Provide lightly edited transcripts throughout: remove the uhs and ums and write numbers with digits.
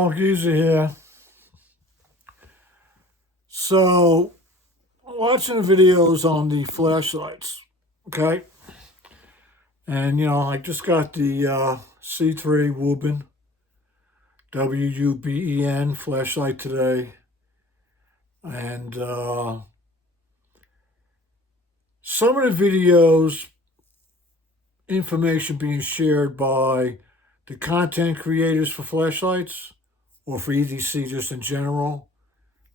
y'all, Geezer here. So, watching the videos on the flashlights, okay? And, I just got the C3 Wuben, Wuben flashlight today. And some of the videos, information being shared by the content creators for flashlights or for EDC just in general,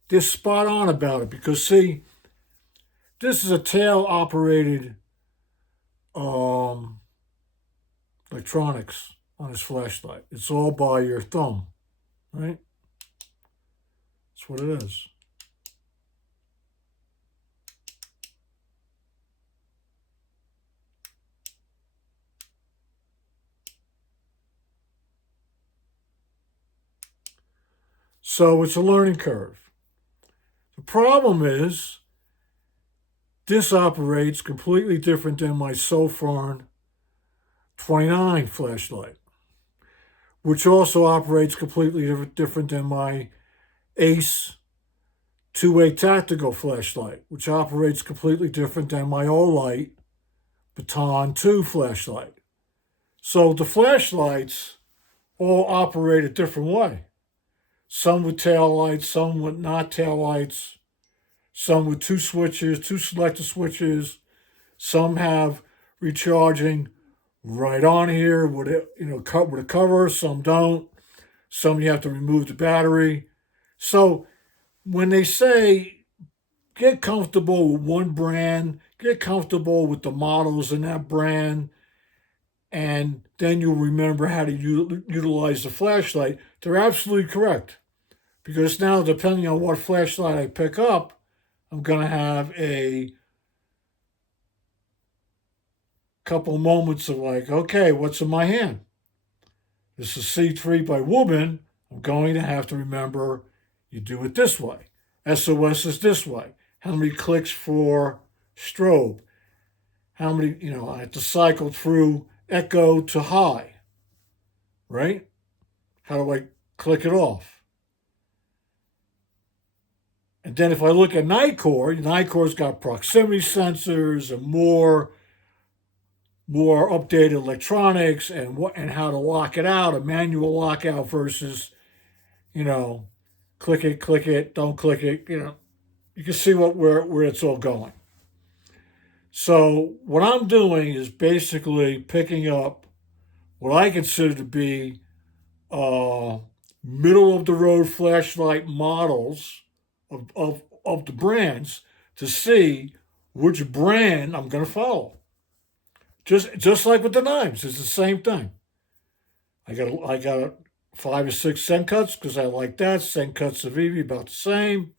they're spot on about it because, see, this is a tail operated um, electronics on this flashlight. It's all by your thumb, right? That's what it is. So it's a learning curve. The problem is this operates completely different than my Sofern 29 flashlight, which also operates completely different than my Ace two-way tactical flashlight, which operates completely different than my Olight Baton 2 flashlight. So the flashlights all operate a different way. Some with tail lights, some with not tail lights, some with two switches, two selector switches. Some have recharging right on here with it, cut with a cover. Some don't. Some you have to remove the battery. So when they say get comfortable with one brand, get comfortable with the models in that brand, and then you'll remember how to utilize the flashlight, they're absolutely correct. Because now, depending on what flashlight I pick up, I'm going to have a couple moments of like, okay, what's in my hand? This is C3 by Wuben. I'm going to have to remember you do it this way. SOS is this way. How many clicks for strobe? How many, I have to cycle through echo to high, right? How do I click it off? And then if I look at Nitecore, has got proximity sensors and more updated electronics and how to lock it out, a manual lockout versus, click it, don't click it, you can see where it's all going. So what I'm doing is basically picking up what I consider to be middle of the road flashlight models of the brands to see which brand I'm going to follow. Just like with the knives, it's the same thing. I got 5 or 6 Sencuts because I like that. Sencut Civivi about the same.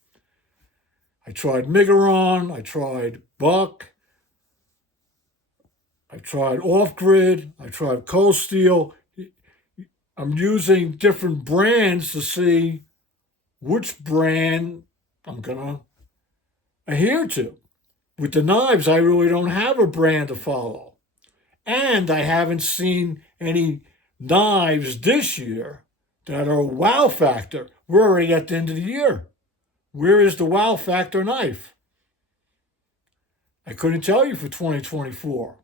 I tried Migaron. I tried Buck. I tried Off Grid. I tried Cold Steel. I'm using different brands to see which brand I'm going to adhere to. With the knives, I really don't have a brand to follow. And I haven't seen any knives this year that are wow factor. We're already at the end of the year. Where is the wow factor knife? I couldn't tell you for 2024.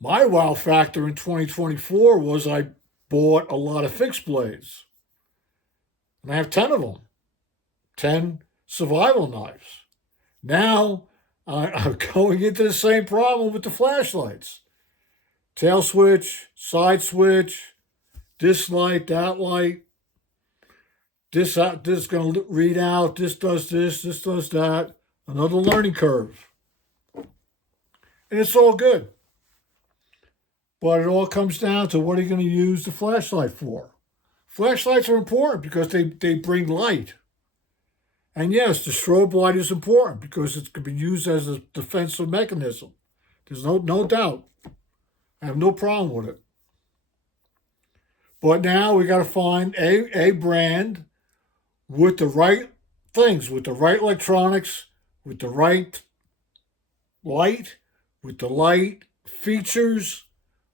My wow factor in 2024 was I bought a lot of fixed blades. And I have 10 of them. 10 survival knives. Now, I'm going into the same problem with the flashlights. Tail switch, side switch, this light, that light. This is going to read out, this does that. Another learning curve. And it's all good. But it all comes down to what are you going to use the flashlight for? Flashlights are important because they bring light. And yes, the strobe light is important because it can be used as a defensive mechanism. There's no doubt. I have no problem with it. But now we got to find a brand with the right things, with the right electronics, with the right light, with the light features,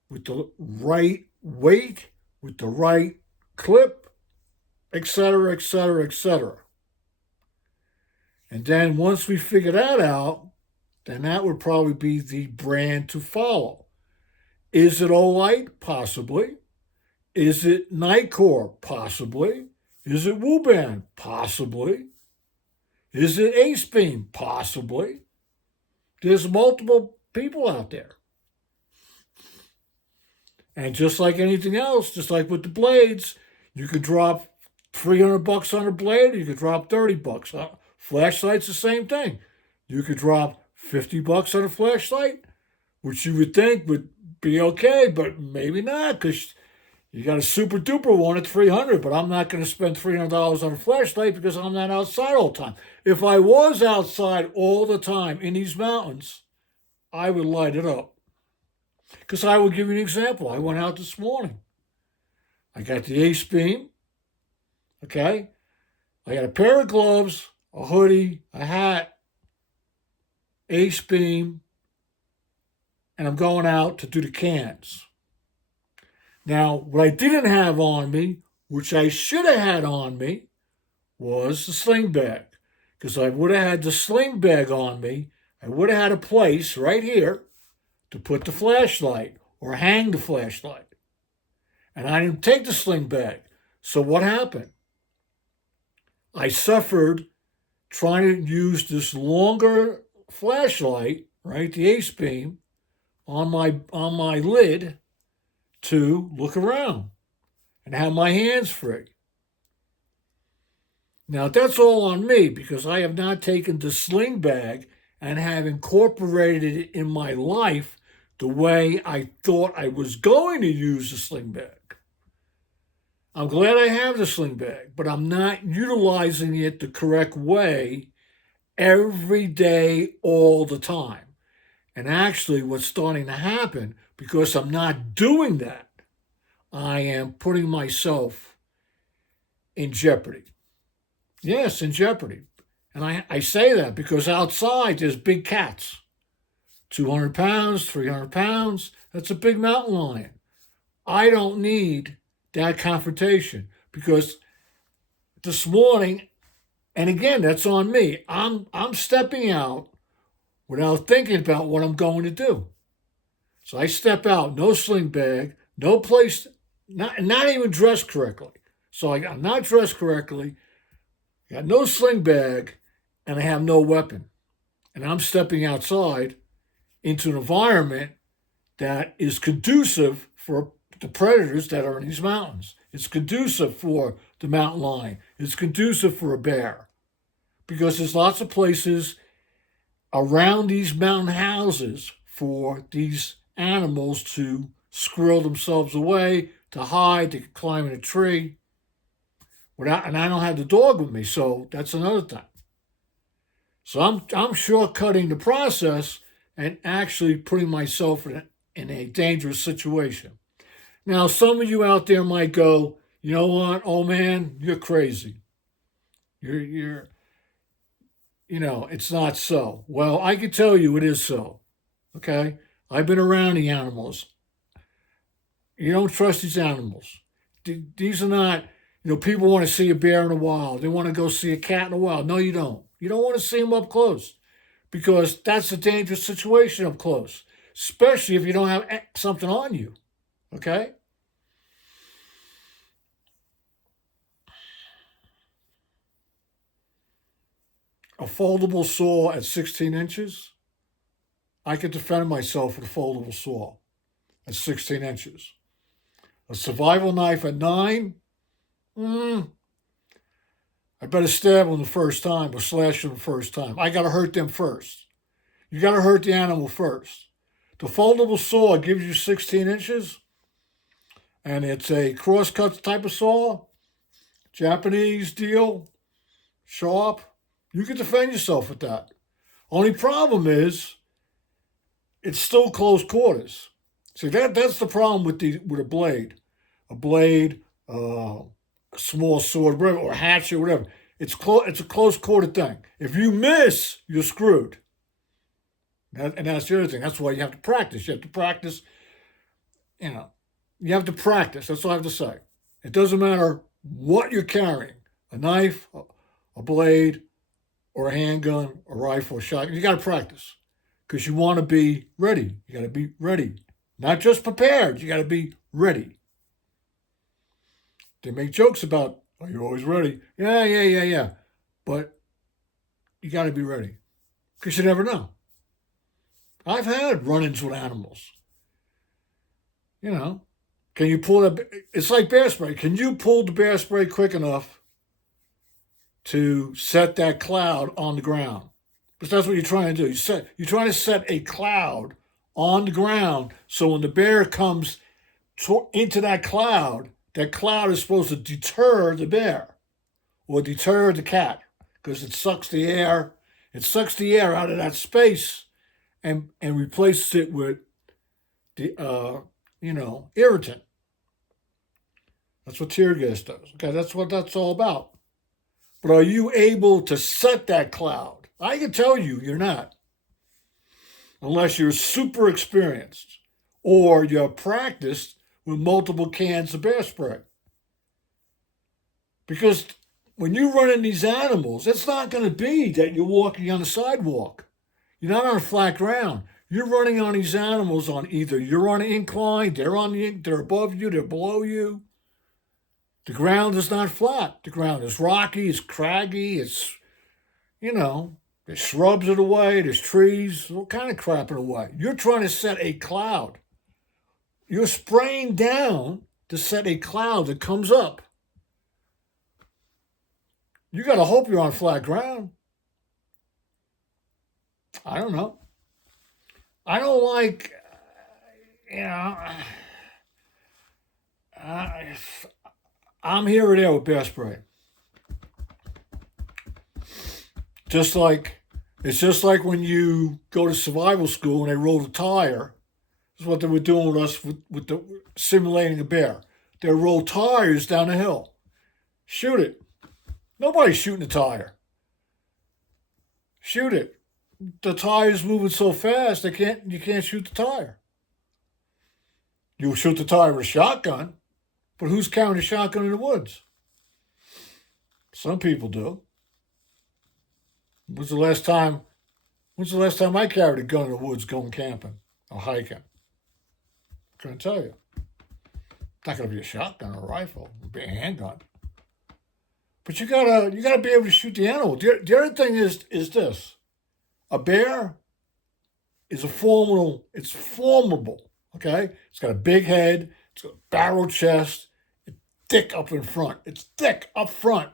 with the right weight, with the right clip, etc., etc., etc. And then once we figure that out, then that would probably be the brand to follow. Is it Olight? Possibly. Is it Nightcore? Possibly. Is it Wuban? Possibly. Is it Ace Beam? Possibly. There's multiple people out there. And just like anything else, just like with the blades, you could drop $300 on a blade, or you could drop $30. Flashlight's the same thing. You could drop $50 on a flashlight, which you would think would be okay, but maybe not, because you got a super duper one at $300, but I'm not going to spend $300 on a flashlight because I'm not outside all the time. If I was outside all the time in these mountains, I would light it up. Because I will give you an example. I went out this morning. I got the Ace Beam, okay? I got a pair of gloves, a hoodie, a hat, Ace Beam, and I'm going out to do the cans. Now, what I didn't have on me, which I should have had on me, was the sling bag. Because I would have had the sling bag on me, I would have had a place right here to put the flashlight or hang the flashlight. And I didn't take the sling bag. So what happened? I suffered trying to use this longer flashlight, right, the Ace Beam, on my lid to look around and have my hands free. Now, that's all on me because I have not taken the sling bag and have incorporated it in my life the way I thought I was going to use the sling bag. I'm glad I have the sling bag, but I'm not utilizing it the correct way every day, all the time. And actually, what's starting to happen, because I'm not doing that, I am putting myself in jeopardy. Yes, in jeopardy. And I say that because outside there's big cats. 200 pounds, 300 pounds. That's a big mountain lion. I don't need that confrontation because this morning, and again, that's on me. I'm stepping out without thinking about what I'm going to do. So I step out, no sling bag, no place, not even dressed correctly. So I'm not dressed correctly, got no sling bag, and I have no weapon. And I'm stepping outside into an environment that is conducive for the predators that are in these mountains. It's conducive for the mountain lion. It's conducive for a bear. Because there's lots of places around these mountain houses for these animals to squirrel themselves away, to hide, to climb in a tree. And I don't have the dog with me, so that's another thing. So I'm shortcutting the process and actually putting myself in a dangerous situation. Now, some of you out there might go, you know what, oh man, you're crazy. You're it's not so. Well, I can tell you it is so. Okay? I've been around the animals. You don't trust these animals. These are not, people want to see a bear in the wild. They want to go see a cat in the wild. No, you don't. You don't want to see them up close because that's a dangerous situation up close, especially if you don't have something on you. Okay? A foldable saw at 16 inches, I could defend myself with a foldable saw at 16 inches. A survival knife at 9, I better stab them the first time or slash them the first time. I got to hurt them first. You got to hurt the animal first. The foldable saw gives you 16 inches, and it's a crosscut type of saw, Japanese deal, sharp. You can defend yourself with that. Only problem is, it's still close quarters. See, that's the problem with a blade. A blade, a small sword, whatever, or a hatchet, whatever. It's a close quarter thing. If you miss, you're screwed. And that's the other thing. That's why you have to practice. You have to practice, You have to practice. That's all I have to say. It doesn't matter what you're carrying, a knife, a blade, or a handgun, a rifle, a shotgun. You got to practice because you want to be ready. You got to be ready. Not just prepared. You got to be ready. They make jokes about, are you always ready? Yeah. But you got to be ready because you never know. I've had run-ins with animals. You know, can you pull that? It's like bear spray. Can you pull the bear spray quick enough to set that cloud on the ground? Because that's what you're trying to do. You're trying to set a cloud on the ground so when the bear comes into that cloud is supposed to deter the bear or deter the cat because it sucks the air. It sucks the air out of that space and replaces it with the irritant. That's what tear gas does. Okay, that's what that's all about. But are you able to set that cloud? I can tell you, you're not, unless you're super experienced or you're practiced with multiple cans of bear spray. Because when you run in these animals, it's not going to be that you're walking on the sidewalk. You're not on flat ground. You're running on these animals on either you're on an incline, they're above you, they're below you. The ground is not flat. The ground is rocky, it's craggy, there's shrubs in the way, there's trees, all kind of crap in the way. You're trying to set a cloud. You're spraying down to set a cloud that comes up. You got to hope you're on flat ground. I don't know. I don't like, I'm here or there with bear spray. It's just like when you go to survival school and they roll the tire. That's what they were doing with us with the simulating a bear. They roll tires down the hill. Shoot it. Nobody's shooting the tire. Shoot it. The tire's moving so fast you can't shoot the tire. You'll shoot the tire with a shotgun, but who's carrying a shotgun in the woods? Some people do. When's the last time I carried a gun in the woods going camping or hiking? I couldn't tell you. It's not gonna be a shotgun or a rifle, it'll be a handgun. But you gotta be able to shoot the animal. The other thing is this. A bear is formidable, okay? It's got a big head, it's got a barrel chest, it's thick up in front. It's thick up front.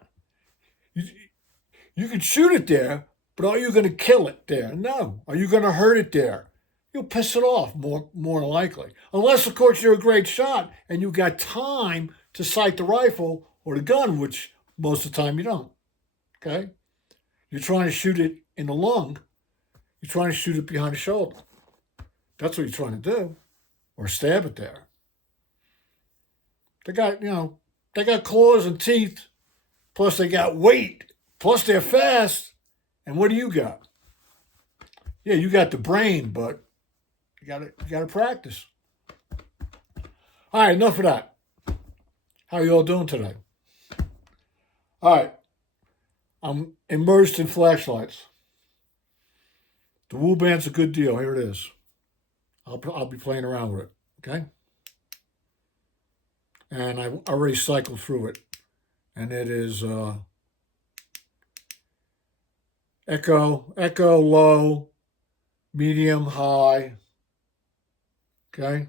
You can shoot it there, but are you going to kill it there? No. Are you going to hurt it there? You'll piss it off more than likely. Unless, of course, you're a great shot and you've got time to sight the rifle or the gun, which most of the time you don't, okay? You're trying to shoot it in the lung. You're trying to shoot it behind the shoulder. That's what you're trying to do. Or stab it there. They got claws and teeth, plus they got weight, plus they're fast. And what do you got? Yeah, you got the brain, but you gotta practice. All right, enough of that. How are you all doing today? All right, I'm immersed in flashlights. The Wool Band's a good deal. Here it is. I'll be playing around with it, okay? And I already cycled through it. And it is echo, low, medium, high, okay?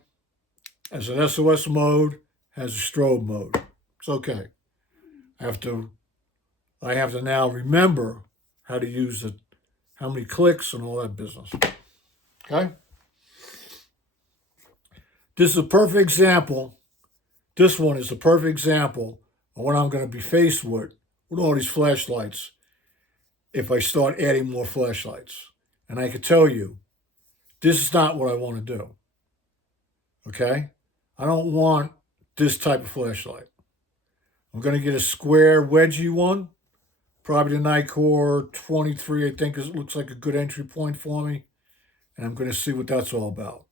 Has an SOS mode, has a strobe mode. It's okay. I have to now remember how to use it, how many clicks and all that business, okay? This is a perfect example. This one is a perfect example of what I'm going to be faced with all these flashlights if I start adding more flashlights. And I can tell you, this is not what I want to do. Okay? I don't want this type of flashlight. I'm going to get a square wedgy one, probably the Nikkor 23, I think it looks like a good entry point for me. And I'm going to see what that's all about.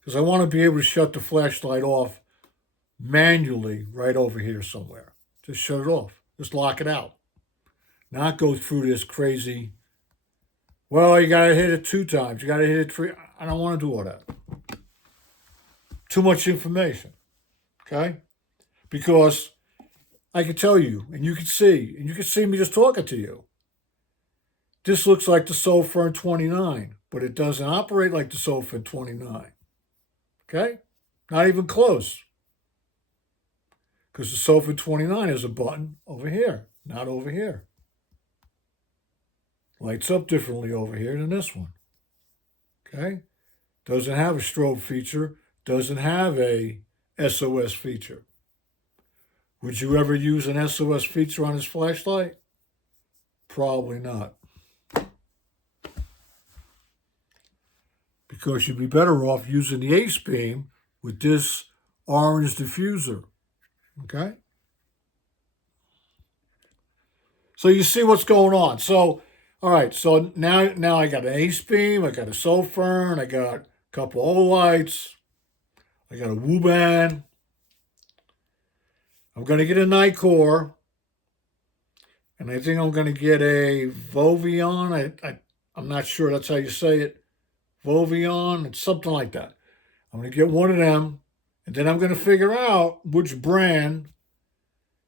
Because I want to be able to shut the flashlight off manually right over here somewhere. Just shut it off. Just lock it out. Not go through this crazy, well, you got to hit it 2 times. You got to hit it 3. I don't want to do all that. Too much information. Okay? Because I can tell you, and you can see me just talking to you. This looks like the Sofern 29, but it doesn't operate like the Sofern 29. Okay? Not even close. Because the Sofern 29 has a button over here, not over here. Lights up differently over here than this one. Okay? Doesn't have a strobe feature, doesn't have a SOS feature. Would you ever use an SOS feature on this flashlight? Probably not. Because you'd be better off using the Ace beam with this orange diffuser. Okay? So you see what's going on. So, all right, so now I got an Ace beam, I got a Sofern, I got a couple Olights, I got a Wuban. I'm going to get a Nikkor, and I think I'm going to get a Vovion. I'm not sure that's how you say it. Vovion, it's something like that. I'm going to get one of them, and then I'm going to figure out which brand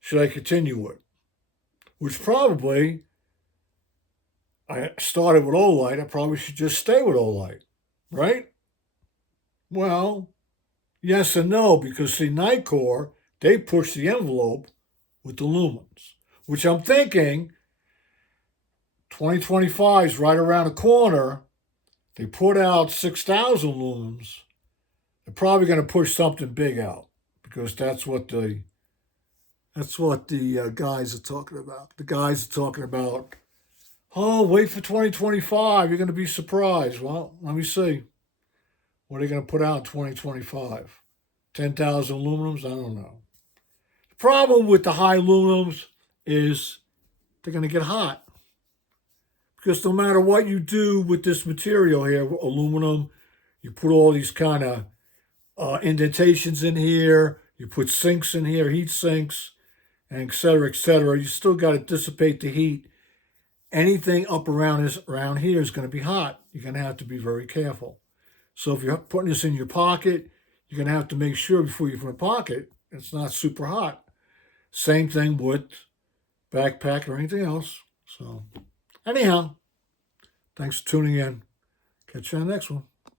should I continue with. Which probably, I started with Olight, I probably should just stay with Olight, right? Well, yes and no, because see, Nikkor, they push the envelope with the lumens, which I'm thinking 2025 is right around the corner. They put out 6,000 lumens. They're probably going to push something big out because that's what the guys are talking about. The guys are talking about, oh, wait for 2025. You're going to be surprised. Well, let me see. What are they going to put out in 2025? 10,000 lumens? I don't know. The problem with the high lumens is they're going to get hot. Because no matter what you do with this material here, aluminum, you put all these kind of indentations in here, you put sinks in here, heat sinks, and et cetera, you still got to dissipate the heat. Anything up around here is going to be hot. You're going to have to be very careful. So if you're putting this in your pocket, you're going to have to make sure before you put it in a pocket, it's not super hot. Same thing with backpack or anything else. So anyhow, thanks for tuning in. Catch you on the next one.